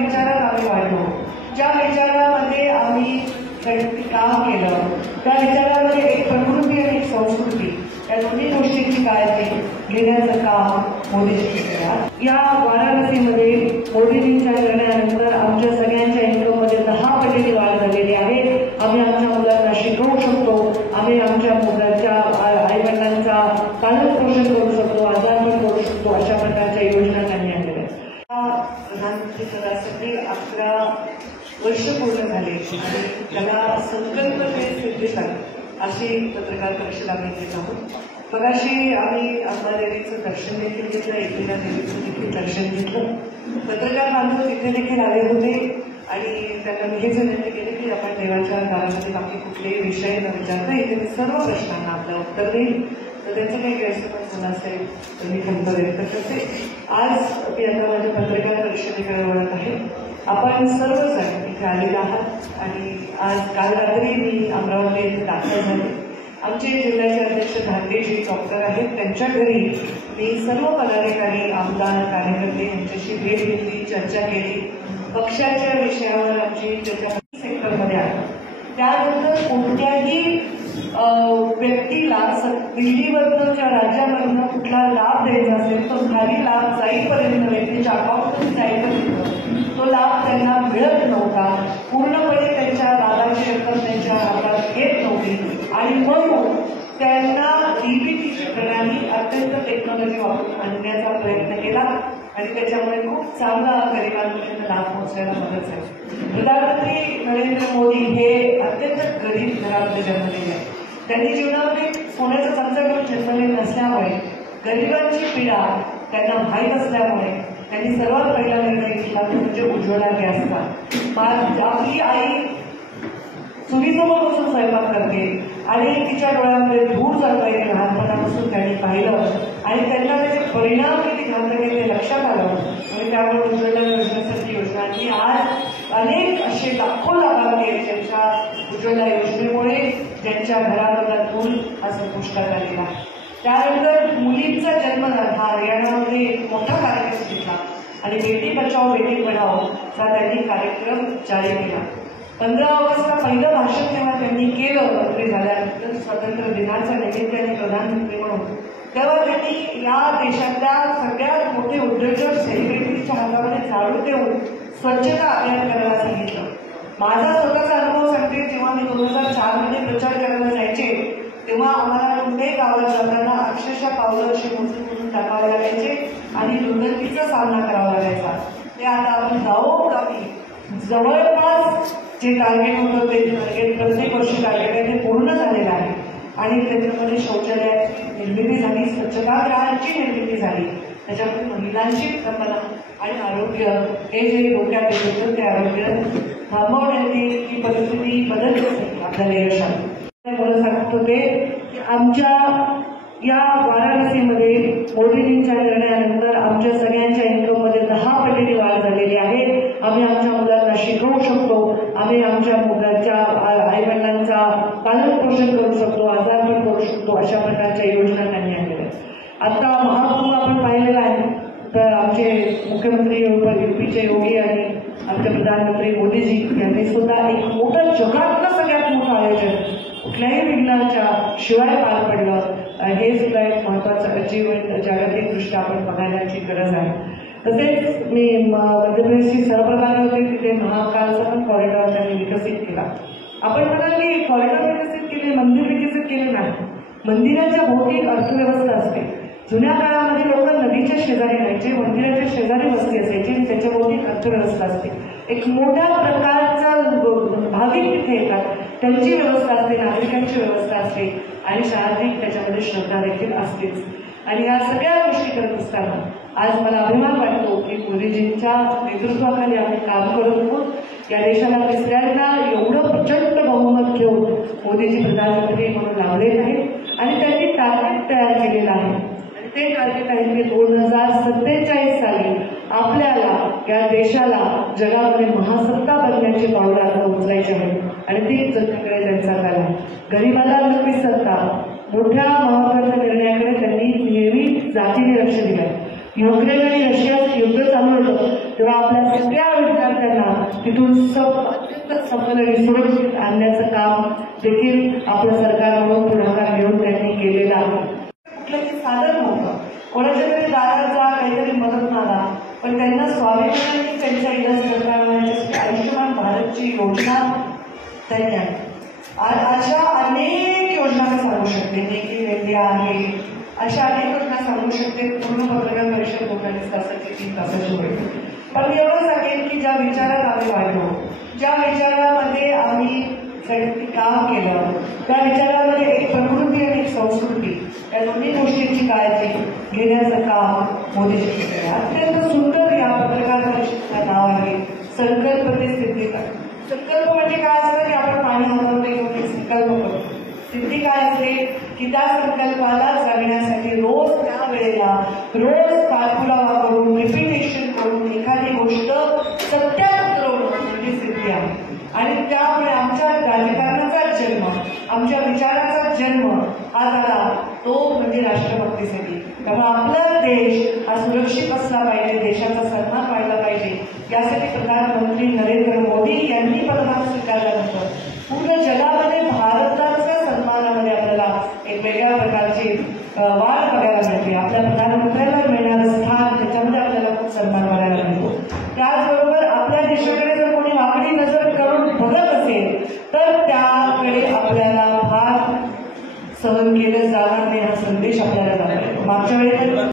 विचारात आम्ही वाढलो, ज्या विचारामध्ये आम्ही काम केलं, त्या विचारामध्ये एक प्रकृती आणि एक संस्कृती या दोन्ही गोष्टींची काळजी घेण्याचं काम मोदीजींनी केलं। या वाराणसीमध्ये मोदीजींच्या निर्णयानंतर आमच्या सगळ्यांच्या इन्कममध्ये 10 पटीने वाढ झालेली आहे। आम्ही आमच्या मुलांना शिकवू शकतो, आम्ही आमच्या मुलांच्या आईवडिलांचा पालन पोषण करू शकतो, आजारपण करू शकतो, अशा प्रकारच्या योजना त्यांनी आणलेल्या आहेत। प्रधानमंत्री पदासाठी 11 वर्ष पूर्ण झाले आणि त्याला संकल्प ते सिद्ध झाले अशी पत्रकार परिषद आम्ही घेत आहोत। मगाशी आम्ही अंबादेवीचं दर्शन देखील घेतलं, एकविरा देवीचं देखील दर्शन घेतलं। पत्रकार बांधव तिथे देखील आले होते आणि त्यांना मी हेच विनंती केली की आपण देवाच्या दारामध्ये बाकी कुठलेही विषय न विचारता इथे सर्व प्रश्नांना आपलं उत्तर देईल, तर त्यांचं काही गैरसमज झाला असेल तर मी खंत व्यक्त करते। आज मी आता माझ्या पत्रकार परिषदेकडे वळत आहे। आपण सर्वजण इथे आलेले आहात आणि आज काल रात्री मी अमरावती येथे दाखल झाले। आमचे जिल्ह्याचे अध्यक्ष धांडेजी डॉक्टर आहेत, त्यांच्या घरी मी सर्व पदाधिकारी, आमदार, कार्यकर्ते यांच्याशी भेट घेतली, चर्चा केली, पक्षाच्या विषयावर आमची चर्चा सेक्टरमध्ये आली। त्यानंतर कोणत्याही व्यक्तीला दिल्लीवरच्या राज्यामधून कुठला लाभ द्यायचा असेल तो खाली लाभ जाईपर्यंत, व्यक्तीच्या अकाउंटमध्ये जाईपर्यंत तो लाभ त्यांना मिळत नव्हता, पूर्णपणे त्यांच्या लाभाची रक्कम त्यांच्या हातात घेत नव्हती आणि म्हणून त्यांना डीबीटीची प्रणाली अत्यंत टेक्नॉलॉजी वापरून आणण्याचा प्रयत्न केला आणि त्याच्यामुळे खूप चांगला गरिबांपर्यंत लाभ पोहोचायला मदत झाली। प्रधानमंत्री नरेंद्र मोदी हे अत्यंत गरीब घरामध्ये जन्मलेले आहेत। त्यांनी जीवनामध्ये सोन्याचा चमचा घेऊन जन्मले नसल्यामुळे, गरिबांची पीडा त्यांना माहीत असल्यामुळे त्यांनी सर्वात पहिला निर्णय घेतला तो म्हणजे उज्ज्वला गॅसचा। आपली आई चुलीसमोर बसून स्वयंपाक करते आणि तिच्या डोळ्यामध्ये धूळ जातोय लहानपणापासून त्यांनी पाहिलं आणि त्यांना त्याचे परिणाम किती घातक ते लक्षात आलं आणि त्यामुळे उज्ज्वला योजनेसारखी योजना आणि आज अनेक असे लाखो लाभार्थी आहेत ज्यांच्या उज्ज्वला योजनेमुळे ज्यांच्या घरामधला धूळ हा संपुष्टात आलेला आहे। त्यानंतर मुलींचा जन्म हा हरियाणामध्ये एक मोठा कार्यक्रम घेतला आणि बेटी बचाओ बेटी पढाओ चा त्यांनी कार्यक्रम जारी केला। 15 ऑगस्टला पहिलं भाषण तेव्हा त्यांनी केलं मंत्री झाल्यानंतर स्वातंत्र्य दिनाच्या निमित्ताने प्रधानमंत्री म्हणून, तेव्हा त्यांनी या देशातल्या सगळ्यात मोठे उद्योजक सेलिब्रिटीच्या हातामध्ये झाडू देऊन स्वच्छता अभियान करायला सांगितलं। माझा स्वतःचा अनुभव सांगते, जेव्हा मी 2004 मध्ये प्रचार करायला जायचे तेव्हा आम्हाला कोणत्याही गावात जाताना अक्षरशः पावलं अशी मोजून टाकावे लागायचे आणि दुर्गंधीचा सामना करावा लागायचा। ते आता आपण गावोगावी जवळपास जे टार्गेट होतं ते टार्गेट प्रत्येक वर्षी टार्गेट आहे ते पूर्ण झालेलं आहे आणि त्याच्यामध्ये शौचालयाची निर्मिती झाली, स्वच्छतागृहांची निर्मिती झाली, त्याच्यामध्ये महिलांची कल्पना आणि आरोग्य हे जे डोक्यात येत होतं ते आरोग्य थांबवण्याची परिस्थिती बदलण्यासाठी आपल्याला यश आलं। मला सांगत होते की आमच्या या वाराणसीमध्ये मोदीजींच्या निर्णयानंतर आमच्या सगळ्यांच्या इन्कममध्ये 10 पटीने वाढ झालेली आहे। आम्ही आमच्या मुलांना शिकवू शकतो, आम्ही आमच्या मुलांच्या आईवडिलांचा पालन पोषण करू शकतो, आजारपण करू शकतो, अशा प्रकारच्या योजना त्यांनी आणलेल्या आहेत। आता महाकुंभ आपण पाहिलेला आहे, तर आमचे मुख्यमंत्री यूपीचे योगी आणि आमचे प्रधानमंत्री मोदीजी यांनी सुद्धा एक मोठं जगातलं सगळ्यात मोठं आयोजन कुठल्याही विघ्नाच्या शिवाय पार पडलं, हे सुद्धा एक महत्वाचं अचीवमेंट जागतिकदृष्ट्या आपण बघण्याची गरज आहे। तसेच मी मध्य प्रदेशची सहप्रधान होते, तिथे महाकालचा पण कॉरिडॉर त्यांनी विकसित केला। आपण म्हणाल की कॉरिडॉर विकसित केले, मंदिर विकसित केले नाही, मंदिराच्या भोवती एक अर्थव्यवस्था असते। जुन्या काळामध्ये लोक नदीच्या शेजारी राहायचे, मंदिराच्या शेजारी वस्ती असायची आणि त्याच्या भोवती अर्थव्यवस्था असते। एक मोठ्या प्रकारचा भाविक तिथे येतात, त्यांची व्यवस्था असते, नागरिकांची व्यवस्था असते आणि शारीरिक त्याच्यामध्ये श्रद्धा देखील असतेच। आणि या सगळ्या गोष्टी करत असताना आज मला अभिमान वाटतो की मोदीजींच्या नेतृत्वाखाली आम्ही काम करत आहोत। या देशाला तिसऱ्यांदा एवढं प्रचंड बहुमत घेऊन मोदीजी प्रधानमंत्री म्हणून लाभले आहेत आणि त्यांनी टार्गेट तयार केलेलं आहे आणि ते टार्गेट आहे की 2047 साली आपल्याला या देशाला जगामध्ये महासत्ता बनण्याची पावलं आता उचलायची आहेत आणि ती जनतेकडे त्यांचा काल आहे। गरिबाला न विसरता मोठ्या महत्वाच्या निर्णयाकडे त्यांनी नेहमी जातीने लक्ष दिलं। युक्रेन आणि रशिया युद्ध चालू होतं तेव्हा आपल्या सगळ्या विद्यार्थ्यांना तिथून अत्यंत सफल आणि सुरक्षित आणण्याचं काम देखील आपलं सरकार म्हणून पुढाकार घेऊन त्यांनी केलेलं आहे. कुठलंही साधन नव्हतं, कोणाच्या तरी दारात जा काहीतरी मदत मागा, पण त्यांना स्वाभिमानाने त्यांच्या इलाज करता येण्यासाठी आयुष्यमान भारतची योजना त्यांनी आणली. अशा अनेक योजना मी सांगू शकते, मेक इन इंडिया आहे, अशा अनेक योजना सांगू शकते. पूर्ण पत्रकार परिषद 2 तासाची 3 तासाची होईल. पण मी एवढं सांगेन की ज्या विचारात आम्ही वाढलो, ज्या विचारामध्ये आम्ही काम केलं, त्या विचारामध्ये एक प्रकृती आणि एक संस्कृती या दोन्ही गोष्टींची काळजी घेण्याचं काम मोदीजी केलं. अत्यंत सुंदर या पत्रकार परिषदेचं नाव आहे संकल्प ते सिद्धी. संकल्प म्हणजे काय असतं की आपण पाणी हातामध्ये घेऊन एक संकल्प करतो. सिद्धी काय असते की त्या संकल्पाला जगण्यासाठी रोज त्या वेळेला रोज पाठपुरावा करून रिपिटेशन करून एखादी गोष्ट सत्यात उतरवणं म्हणजे सिद्धी आहे. आणि त्यामुळे आमच्या राजकारणाचा जन्म, आमच्या विचाराचा जन्म हा झाला तो म्हणजे राष्ट्रभक्तीसाठी. त्यामुळे आपला देश हा सुरक्षित असला पाहिजे, देशाचा सन्मान व्हायला पाहिजे, यासाठी प्रधानमंत्री नरेंद्र मोदी यांनी पदभार स्वीकारल्यानंतर पूर्ण जगामध्ये भारताच्या सन्मानामध्ये आपल्याला एक वेगळ्या प्रकारची वाढ बघायला मिळते. आपल्या प्रधानमंत्र्यांना मिळणारं स्थान त्याच्यामध्ये आपल्याला खूप सन्मान बघायला मिळतो. त्याचबरोबर आपल्या देशाकडे जर कोणी वाकडी नजर करून बघत असेल तर त्याकडे आपल्याला फार सहन केलं जाणार नाही हा संदेश आपल्याला जाणार. मागच्या वेळेस